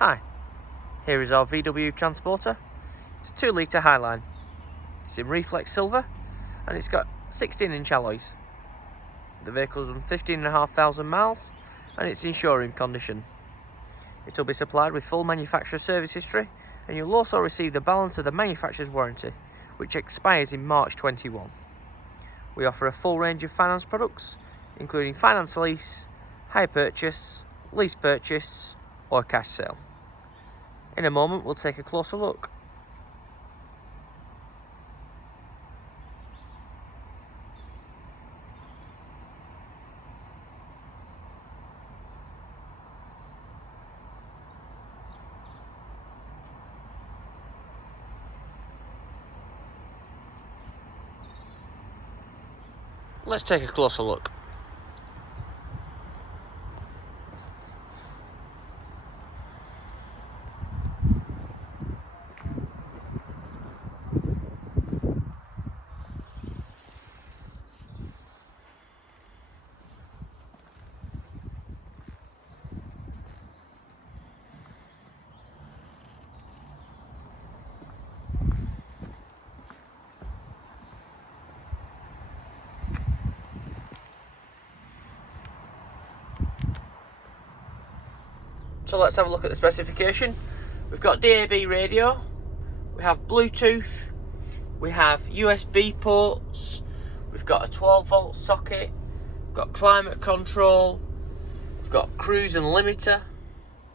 Hi, here is our VW Transporter. It's a 2 litre Highline. It's in Reflex Silver and it's got 16-inch alloys. The vehicle's run 15,500 miles and it's in showroom condition. It will be supplied with full manufacturer service history, and you'll also receive the balance of the manufacturer's warranty, which expires in March 21. We offer a full range of finance products, including finance lease, hire purchase, lease purchase or cash sale. In a moment we'll take a closer look. Let's take a closer look. So let's have a look at the specification. We've got DAB radio, we have Bluetooth, we have USB ports, we've got a 12-volt socket, we've got climate control, we've got cruise and limiter.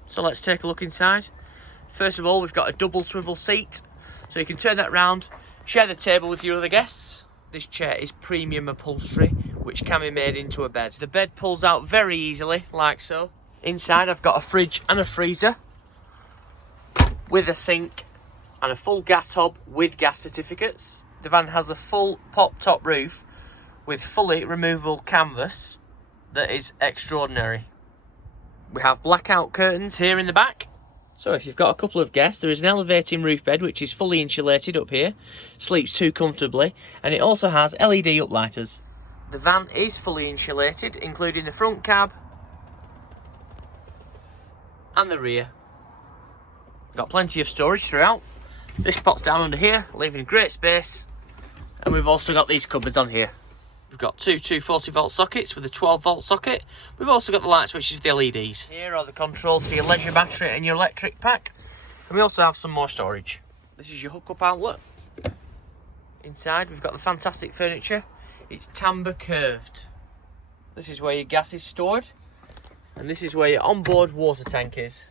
So let's take a look inside. First of all, we've got a double swivel seat, so you can turn that round, share the table with your other guests. This chair is premium upholstery, which can be made into a bed. The bed pulls out very easily, like so. Inside I've got a fridge and a freezer with a sink and a full gas hob with gas certificates. The van has a full pop top roof with fully removable canvas that is extraordinary. We have blackout curtains here in the back. So if you've got a couple of guests, there is an elevating roof bed which is fully insulated up here, sleeps too comfortably, and it also has LED uplighters. The van is fully insulated, including the front cab and the rear. Got plenty of storage throughout. This pots down under here, leaving great space. And we've also got these cupboards on here. We've got two 240-volt sockets with a 12-volt socket. We've also got the light switches with the LEDs. Here are the controls for your leisure battery and your electric pack. And we also have some more storage. This is your hookup outlet. Inside we've got the fantastic furniture. It's tambour curved. This is where your gas is stored. And this is where your onboard water tank is.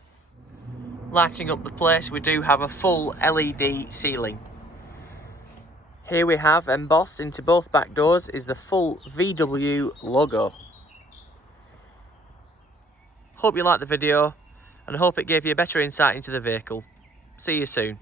Lighting up the place, we do have a full LED ceiling. Here we have, embossed into both back doors, is the full VW logo. Hope you liked the video and I hope it gave you a better insight into the vehicle. See you soon.